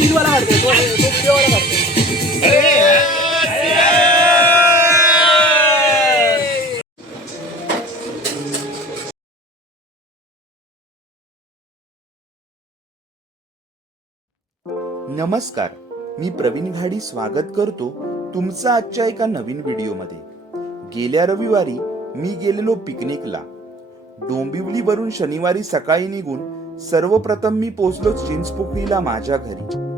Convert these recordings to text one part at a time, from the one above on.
नमस्कार, मी प्रवीण घाडी स्वागत करतो तुमचं आजच्या एका नवीन व्हिडिओमध्ये. गेल्या रविवारी मी गेलेलो पिकनिकला. डोंबिवलीवरून शनिवारी सकाळी निघून सर्वप्रथम मी पोहोचलो चिंचपोकळीला माझ्या घरी.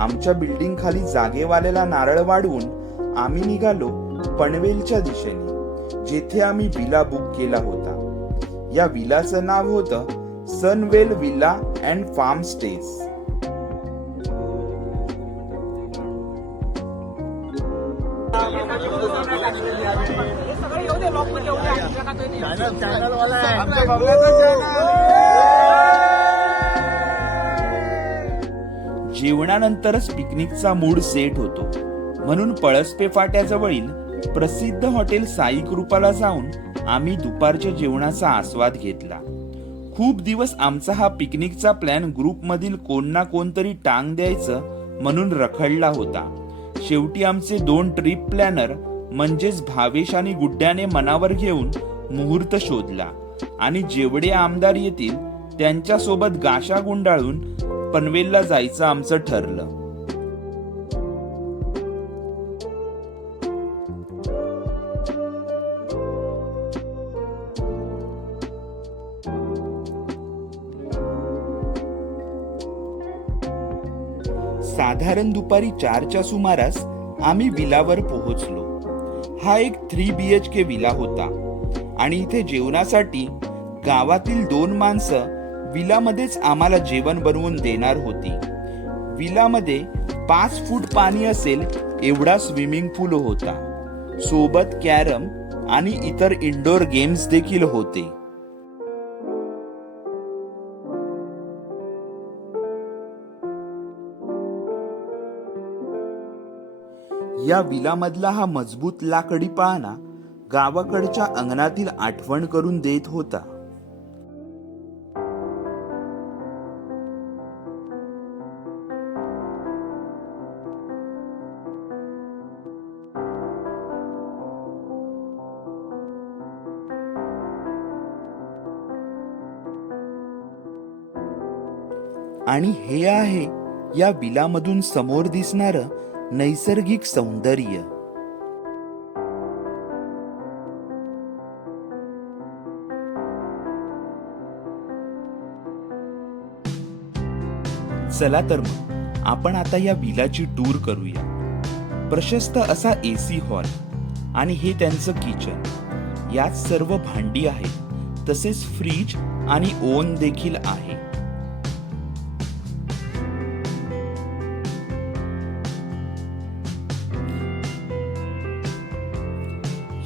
आमच्या बिल्डिंग खाली जागेवाल्याला नारळ वाढवून आम्ही निघालो पनवेलच्या दिशेने, जेथे आम्ही विला बुक केला होता. या विलाचं नाव होतं Sunwell villa and farm stage. जेवणानंतरच पिकनिकचा मूड सेट होतो, म्हणून पळसपे फाट्याजवळील प्रसिद्ध हॉटेल साई कृपाला जाऊन आम्ही दुपारच्या जेवणाचा आस्वाद घेतला. खूप दिवस आमचा हा पिकनिकचा प्लॅन ग्रुपमधील कोण ना कोणतरी टांग द्यायचं म्हणून रखडला होता. शेवटी आमचे 2 ट्रिप प्लॅनर म्हणजेच भावेश आणि गुड्ड्याने मनावर घेऊन मुहूर्त शोधला आणि जेवढे आमदार येतील त्यांच्या सोबत गाशा गुंडाळून पनवेलला जायचं आमचं ठरलं. साधारण दुपारी 4च्या सुमारास आम्ही विलावर पोहोचलो. हा एक 3 BHK विला होता आणि इथे जेवणासाठी गावातील 2 माणसं विलामध्येच आम्हाला जेवण बनवून देणार होती. विलामध्ये 5 फूट पाणी असेल एवढा स्विमिंग पूल होता. सोबत कॅरम आणि इतर इंडोर गेम्स देखील होते. या विलामधला हा मजबूत लाकडी पाळणा गावाकडच्या अंगणातील आठवण करून देत होता. आणि हे आहे या विलामधून समोर दिसणारं नैसर्गिक सौंदर्य. चला तर मग आपण आता या विलाची टूर करूया. प्रशस्त असा AC हॉल आणि हे त्यांचं किचन. यात सर्व भांडी आहेत, तसेच फ्रीज आणि ओव्हन देखील आहे.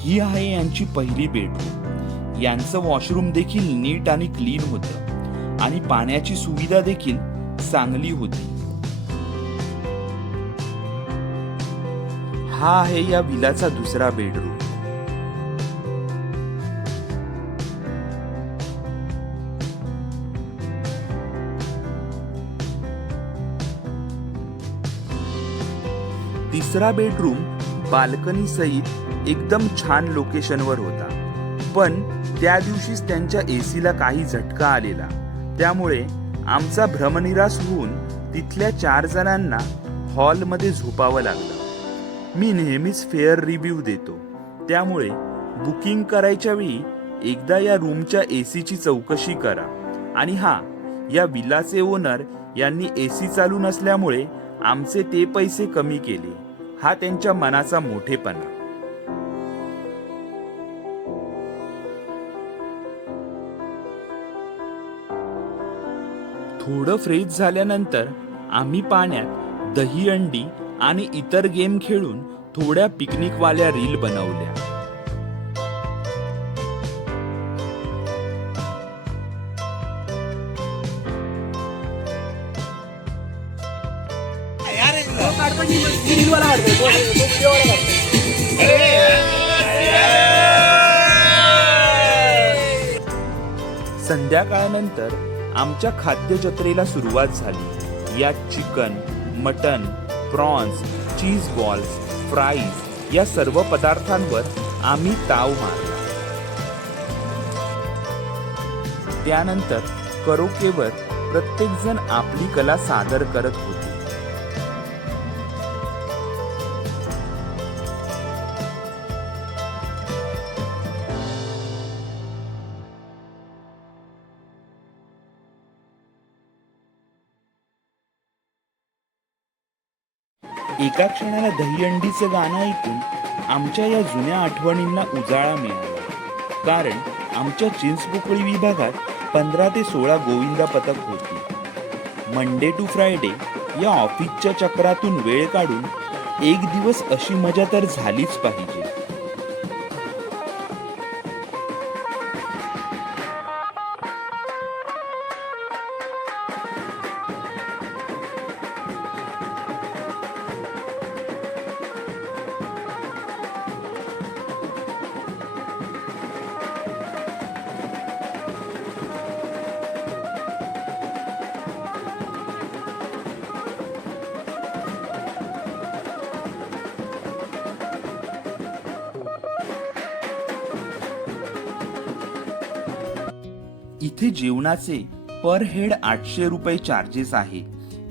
ही आहे यांची पहिली बेडरूम. यांचं वॉशरूम देखील नीट आणि क्लीन होतं आणि पाण्याची सुविधा देखील चांगली होती. हा आहे या विलाचा दुसरा बेडरूम. तिसरा बेडरूम बाल्कनी सहित एकदम छान लोकेशनवर होता, पण त्या दिवशीच त्यांच्या AC ला काही झटका आलेला. त्यामुळे आमचा भ्रमनिरास होऊन तिथल्या 4 जणांना हॉलमध्ये झोपावं लागलं. मी नेहमीच फेअर रिव्ह्यू देतो, त्यामुळे बुकिंग करायच्या वेळी एकदा या रूमच्या AC ची चौकशी करा. आणि या विलाचे ओनर यांनी AC चालू नसल्यामुळे आमचे ते पैसे कमी केले. हा त्यांच्या मनाचा मोठेपणा. थोडं फ्रेश झाल्यानंतर आम्ही पाण्यात दही अंडी आणि इतर गेम खेळून थोड्या पिकनिकवाल्या रील बनवल्या. संध्याकाळनंतर आमच्या खाद्यजत्रेला सुरुवात झाली. यात चिकन, मटन, प्रॉन्स, चीज बॉल्स, फ्राईज या सर्व पदार्थांवर आम्ही ताव मारला. त्यानंतर करोकेवर प्रत्येक जण आपली कला सादर करत होते. एका क्षणाला दहीहंडीचं गाणं ऐकून आमच्या या जुन्या आठवणींना उजाळा मिळाला. कारण आमच्या चिंचपोकळी विभागात 15 ते 16 गोविंदा पथक होती. मंडे टू फ्रायडे या ऑफिसच्या चक्रातून वेळ काढून एक दिवस अशी मजा तर झालीच पाहिजे. इथे जेवणाचे पर हेड 800 रुपये चार्जेस आहे.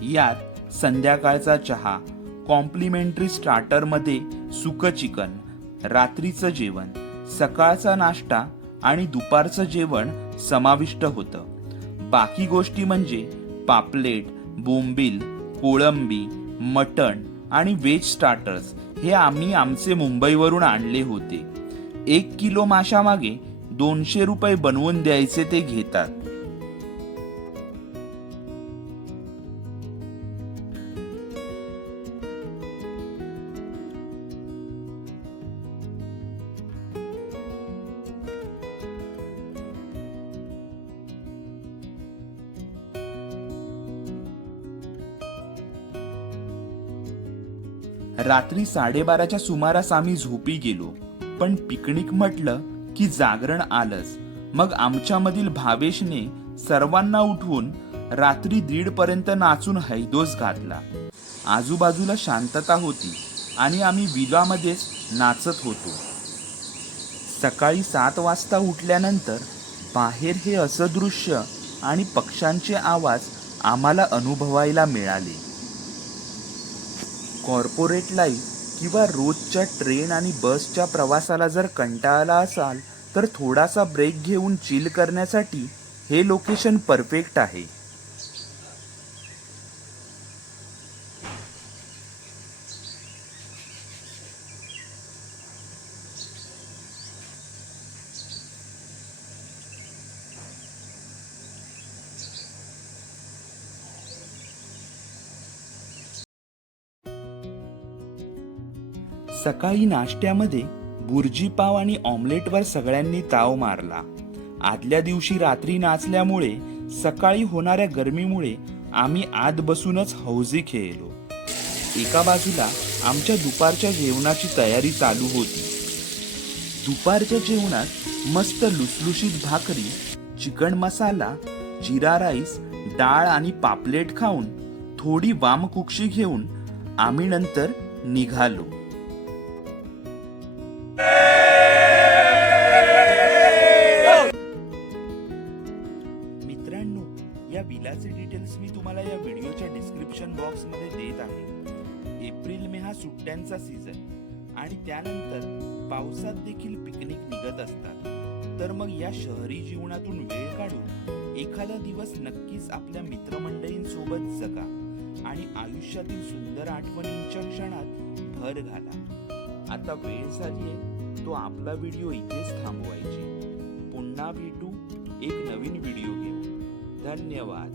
यात संध्याकाळचा चहा, कॉम्प्लिमेंटरी स्टार्टर मध्ये सुकं चिकन, रात्रीचं जेवण, सकाळचा नाश्ता आणि दुपारचं जेवण समाविष्ट होतं. बाकी गोष्टी म्हणजे पापलेट, बोंबील, कोळंबी, मटण आणि व्हेज स्टार्टर्स हे आम्ही आमचे मुंबईवरून आणले होते. 1 किलो माशामागे 200 रुपये बनवून द्यायचे ते घेतात. रात्री 12:30च्या सुमारास आम्ही झोपी गेलो. पण पिकनिक म्हटलं की जागरण आलंच. मग आमच्यामधील भावेशने सर्वांना उठवून रात्री 1:30 पर्यंत नाचून हैदोस घातला. आजूबाजूला शांतता होती आणि आम्ही विलामध्येच नाचत होतो. सकाळी 7 वाजता उठल्यानंतर बाहेर हे असं दृश्य आणि पक्ष्यांचे आवाज आम्हाला अनुभवायला मिळाले. कॉर्पोरेट लाईफ किंवा रोजच्या ट्रेन आणि बसच्या प्रवासाला जर कंटाळला असाल तर थोडासा ब्रेक घेऊन चिल करण्यासाठी हे लोकेशन परफेक्ट आहे. सकाळी नाश्त्यामध्ये बुर्जी पाव आणि ऑमलेटवर सगळ्यांनी ताव मारला. आदल्या दिवशी रात्री नाचल्यामुळे सकाळी होणाऱ्या गरमीमुळे आम्ही आत बसूनच हौजी खेळलो. एका बाजूला आमच्या दुपारच्या जेवणाची तयारी चालू होती. दुपारच्या जेवणात मस्त लुसलुशीत भाकरी, चिकन मसाला, जिरा राईस, डाळ आणि पापलेट खाऊन थोडी वामकुक्षी घेऊन आम्ही नंतर निघालो. मित्रांनो, या विलाचे डिटेल्स मी तुम्हाला या व्हिडिओच्या डिस्क्रिप्शन बॉक्स मध्ये देत आहे. एप्रिल मे हा सुट्ट्यांचा सीझन आणि त्यानंतर पावसात देखील पिकनिक निघत असतात. तर मग या शहरी जीवनातून वेळ काढून एखादा दिवस नक्कीच आपल्या मित्रमंडळींसोबत जगा आणि आयुष्यातील सुंदर आठवणींच्या क्षणात भर घाला. आता वेळ झालीये तो आपला व्हिडिओ इथेच थांबवायची. पुन्हा भेटू एक नवीन व्हिडिओ घेऊन. धन्यवाद.